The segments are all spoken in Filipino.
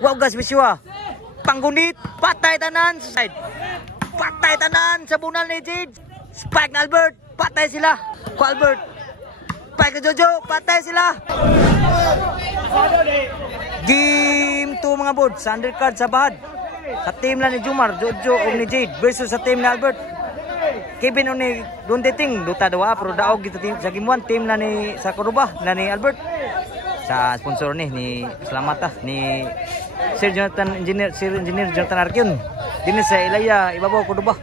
Wow gas biswa. Panggunit, patay tanan sa side. Patay tanan sa bunal ni Jade. Spike na Albert, patay sila. Ko Albert. Spike na Jojo, patay sila. Game 2 mga bod, sa undercard sa bahad. Sa team lang ni Jumar, Jojo o ni Jade versus sa team ni Albert. Kevin o ni Duntiting, duta dawa pero daog kita sa game 1 team na ni sa Cordoba na ni Albert. Sa sponsor ni Salamata ni Sir Engineer Jonathan Arkion. Dinhi sa Ilaya ibabaw Cordoba.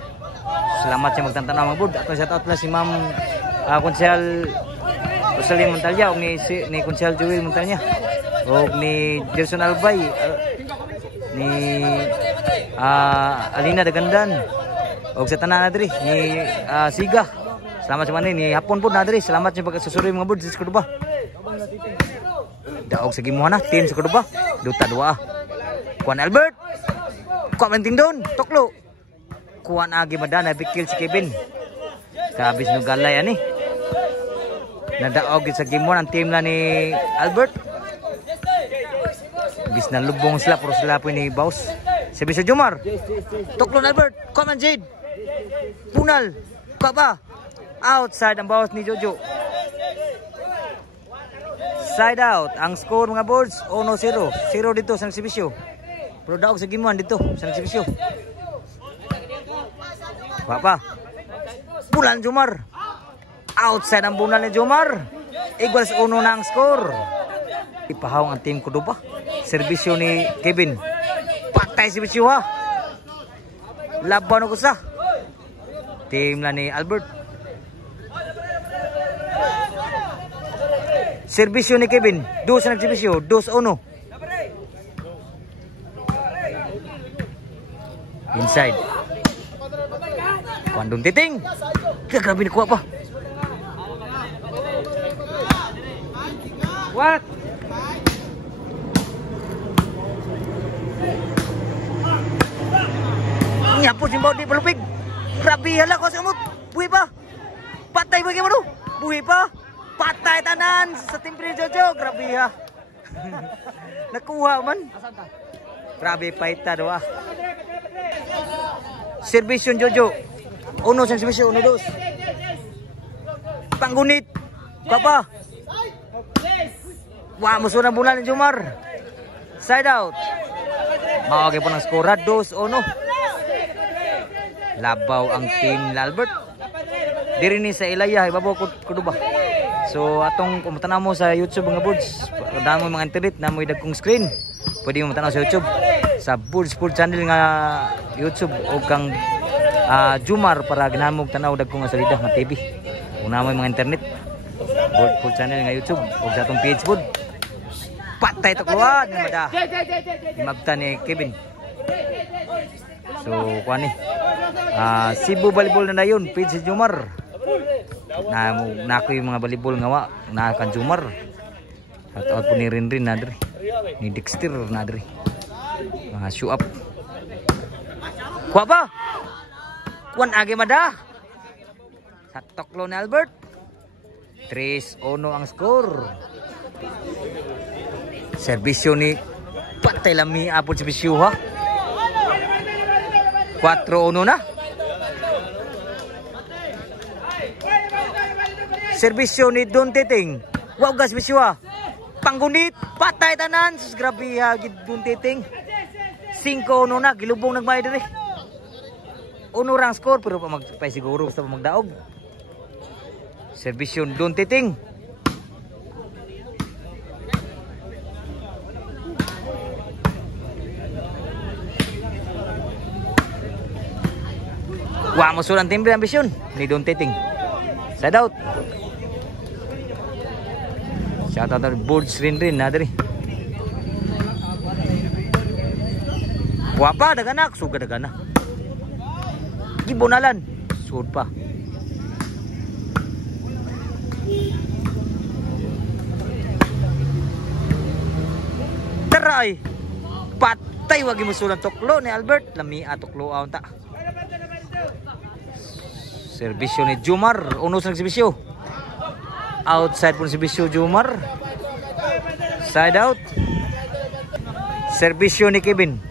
Salamat sa magtantanaw mga bud. Ato shout out na si Ma'am Konsehal Rosalie Montalya o ni Konsehal Joel Montalya o ni Gerson Albay ni Alina Dagandan o sa tanan na diri ni Siga. Salamat sa manay ni Hapon po na diri. Salamat sa pagsusuri mga bud sa Cordoba. Daog sa gimuha na team sa Cordoba. Duta dua. Kuan Albert. Kuan menting doon. Toklo. Kuan agi madana big kill si Kevin. Kabis no galay ani. Nadaog sa gimuha ang team na ni Albert. Bis na lubong sila pero sila po ni Baus. Sabi sa Jumar. Toklo na Albert. Kuan man Jade. Punal. Kuan ba? Outside ang Baus ni Jojo. Side out. Ang score mga boards 1-0. 0 dito sa Nagsibisyo. Pero daog sa gimuan dito sa Nagsibisyo. Papa. Bulan Jumar. Outside ang bunal ni Jumar. Equals 1 na ang score. Ipahawang ang team Cordoba. Serbisyo ni Kevin. Patay si Bisyo ha. Laban ako sa. Team na ni Albert. Serbisyo ni Kevin. 2 sa Nagsibisyo. 2-1. Inside. Kuandong titing. Grabe ni kuha pa. What? Nyapos yung bawdi palupig. Grabe hala ko sa umot. Buhi pa. Patay ba kayo mo? Buhi pa. Patay tanan sa team ni Jojo. Grabe ha. Nakuha man. Grabe paita doa. Servisyon Jojo. 1 sa servisyon, 1-2. Panggunit. Kapa. Wah, musuh na bulan ni Jumar. Side out. Mawagay po ng skora. 2-1. Labaw ang team ni Albert. Diri ni sa Ilaya. Ibabaw Cordoba. So atong kumutanaw mo sa YouTube mga boards. Daan mo mga internet na mo idagkong screen. Pwede mo matanaw sa YouTube. Sa Boards Sport Channel nga YouTube o kang Jumar para ginamog tanaw dagkong nga salida nga TV. Kung na mo mga internet. Boards Sport Channel nga YouTube o sa atong page board. Patay to kuwan ni Mada. Imabta ni Kevin. So kuan ni. Cebu Volleyball na dayon page si Jumar. Na ako yung mga volleyball nga wa na kan Jumar. At out po ni Rinrin na diri. Ni Dexter na diri. Mga show up. Kuha ba? Kuan agi Mada. Sa toklo ni Albert. 3-1 ang score. Serbisyo ni patay lami apod si Bisyo ha. 4-1 na. Serbisyo ni Don Titing. Wow gas Bisyo ha. Panggunit, patay tanan. Sus grabe ha gid Don Titing. 5-1 na, gilubong nagmay diri. 1 rang score pero pa magpay siguro basta magdaog. Serbisyo Don Titing. Wa mo sulang timbre ambisyon ni Don Titing. Side out. Shout out to Boards Rinrin na diri. Wapa daganak suga dagana. Gibonalan sud pa. Taray. Patay wagi mo sulang toklo ni Albert lami atoklo aon ta. Serbisyo ni Jumar, 1 sa nagsibisyo. Outside po si Bisyo Jumar. Side out. Serbisyo ni Kevin.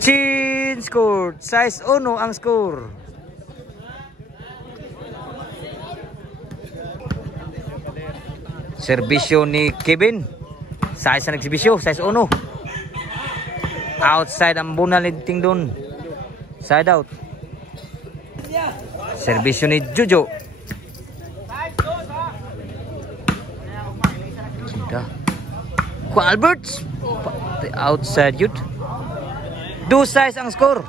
Chin scored. Size 1 ang score. Serbisyo ni Kevin. Size na nagsibisyo. Size 1. Outside ang bunal ni Tingdon. Side out. Serbisyo ni Jojo. Ku Alberts. Outside yun. 2 size ang score.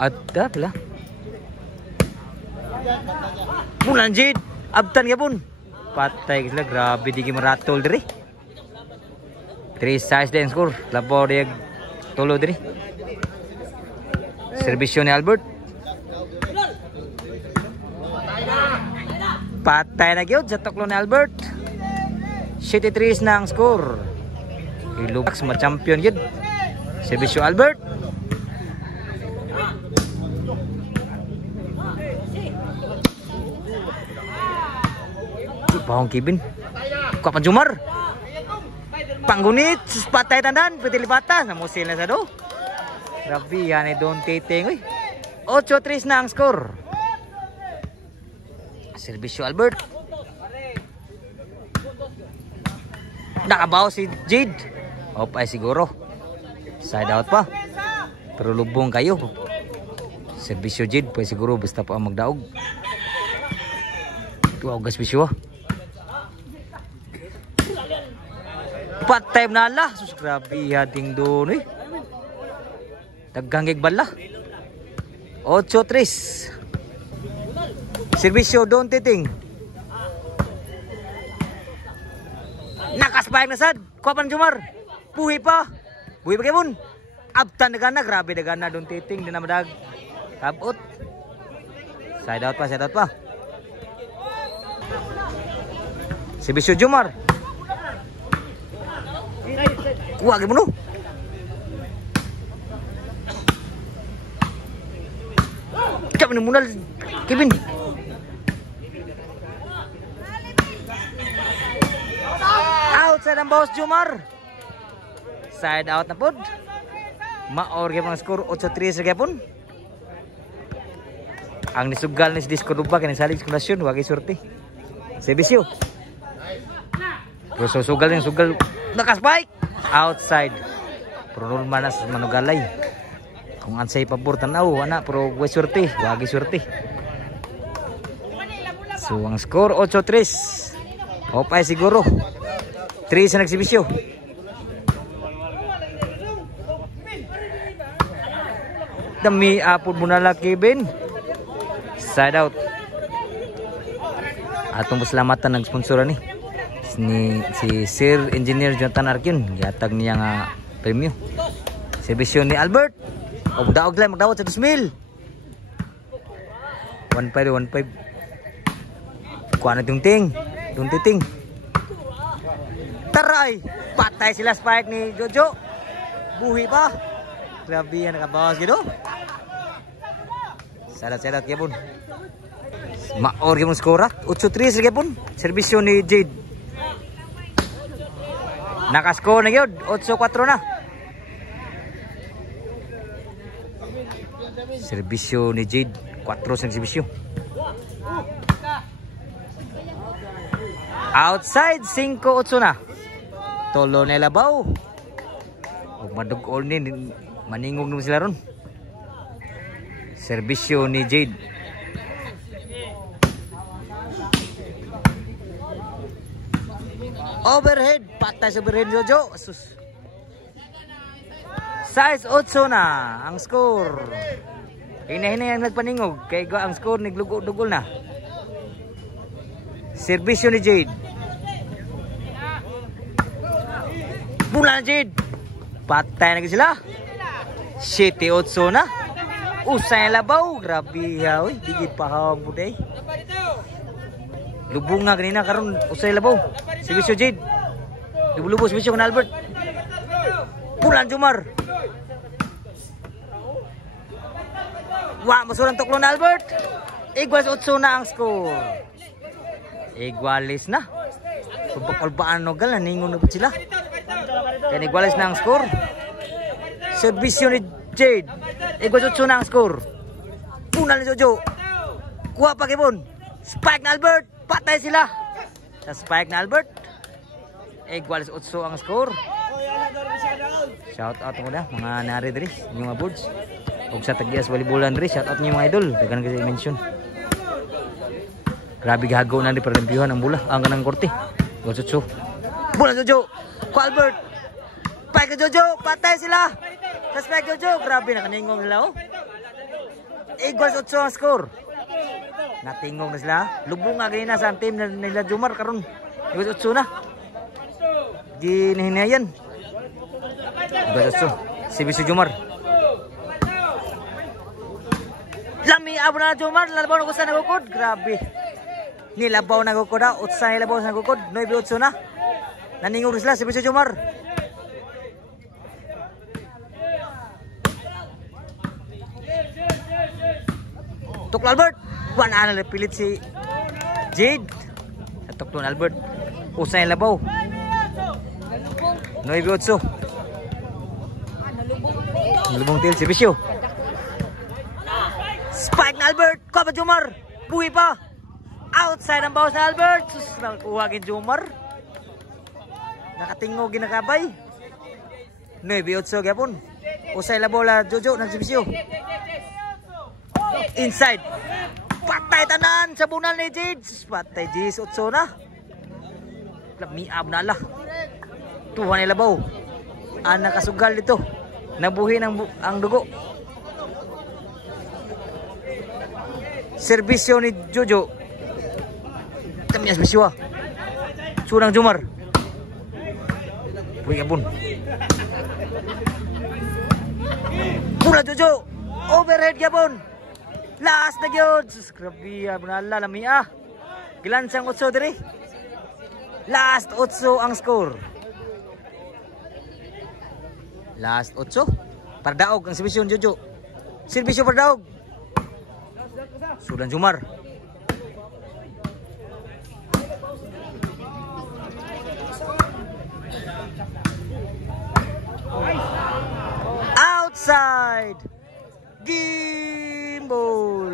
Ada pala. Bulan Jid. Abtan ka pun. Patay sila. Grabe di maratol diri. 3 size din score. Labaw dia tolo diri. Serbisyo ni Albert. Patay na gyud sa tuklo ni Albert. 73 na ang score. Ilubak sa champion gyud. Serbisyo Albert. Pahong Kevin. Kapan Jumar. Panggunit patay tandan pwede lipatan. Namusil na sa do. Grabe yan ay Don Titing. 8-3 na ang score. Serbisyo Albert. Nakabaw si Jade. Opay siguro. Side out pa. Pero lubong kayo. Serbisyo Jade. Pwede siguro basta pa ang magdaog. Wow, gasbisyo. Patay na la. Sus, grabe hating doon eh. Naggangig bala. 8-3. Serbisyo Don Titing. Nakasbayag na sad. Kapan Jumar. Buhi pa. Buhi pa kaypon. Abtan na gana. Grabe na gana Don Titing. Di na madag. Kabot. Side out pa. Side out pa. Serbisyo Jumar. Kuha kayo mo no. Kaya muna Kevin. Outside ang boss Jumar. Side out na po. Maor kayo mga score 8-3 sa kapon. Ang nisugal ni si Disco Duba kaya nasalig sa kondasyon. Huwag kayo surti. Serbisyo. Pero sugal yung sugal. Nakaspike. Outside. Pero normal na sa manugalay. Kung ansay pabor tanaw. Ana. Pero huwag surti. Huwag surti. So ang score 8-3. Opay siguro. 3 sa nagsibisyo. Dami apod mo na lang Kevin. Side out. Atong pasalamatan ng sponsor ni si Sir Engineer Jonathan Arkin. Yatag niya nga premyo. Serbisyo ni Albert. O daog lang magdawat sa 2,000. 1-5. Kuha na Ting. Ting. Taray! Patay sila spike ni Jojo. Buhi pa. Grabe yan nakabawas gitu. Salat kaya Maor kaya skora. 8-3 sila kaya Serbisyo ni Jade. Nakaskor na yun. 8-4 na. Serbisyo ni Jade. 4 sa serbisyo. Outside 5-8 na. Tolo na labaw. Huwag madug-all ni. Maningog naman sila ron. Serbisyo ni Jade. Overhead. Patay sa overhead Jojo. Sus. Size 8 na. Ang score. Hina-hina yung nagpaningog. Kaya ang score naglugo-dugol na. Serbisyo ni Jade. Bulan Jade. Patay na sila. 7-8 na. Usay labaw. Grabe ha. Digit pa hawang buday. Lubong nga kanina karon usay labaw. Serbisyo Jade. Lubo-lubo serbisyo kan Albert. Bulan Jumar. Wah, masurang tuklo na Albert. Igualis 8 na ang score. Igualis na. Pagbakalbaan no gal, naningon na sila. Kaya igualis na ang score. Servisyo ni Jade. Igualis 8 na ang score. Punal ni Jojo. Kuha pa kibon. Spike na Albert. Patay sila. Sa spike na Albert. Igualis 8 ang score. Shout out mo na mga nari diri, yung mga boards. Huwag sa tagias volleyballan diri, shout out niyo mga idol. Dagan kasi mention. Grabe gagaw na di perlempihan ang bola, ang kanang korte. Gosotso. Bola Jojo. Ko Albert. Spike Jojo, patay sila. Sa spike Jojo, grabe na kaningong nila oh. Igualis 8 ang score. Natingong na sila. Lubong nga ganina sa team nila Jomar karon. Igualis 8 na. Di nahinayan. Igualis 8. Si Bisu Jomar. Lami abo na Jomar, lalabaw na ko sa nagukod. Grabe. Nilabaw na gukod ha. 8 nilabaw sa nagukod. 9-8 na. Naningong na sila si Bisu Jomar. Tuklo Albert. Buwan na pilit si Jade. Sa tuklo na Albert. Usay labaw. 9-8. Nalubong til si Bisyo. Spike na Albert. Kuha pa Jomar. Buhi pa. Outside ang bawas na Albert. Sus, nakuhagin Jomar. Nakatingo ginakabay. 9-8 gyapon. Usay labaw la Jojo ng si Bisyo. Inside. Patay tanan sa bunal ni Jade. Patay Jade. 8 na. Miab na lah. Tuhan nila baw. Ang nakasugal dito. Nabuhin ang dugo. Servisyo ni Jojo. Kamias Bisyo. Surang Jomar. Puy abun. Pula Jojo. Overhead yapon. Last na gyud. Grabe abnala lami ah. Gilansang 8 diri. Last 8 ang score. Last 8. Pardaog ang servisyo ni Jojo. Servisyo pardaog. Sudan Jomar. Outside. Gimbal.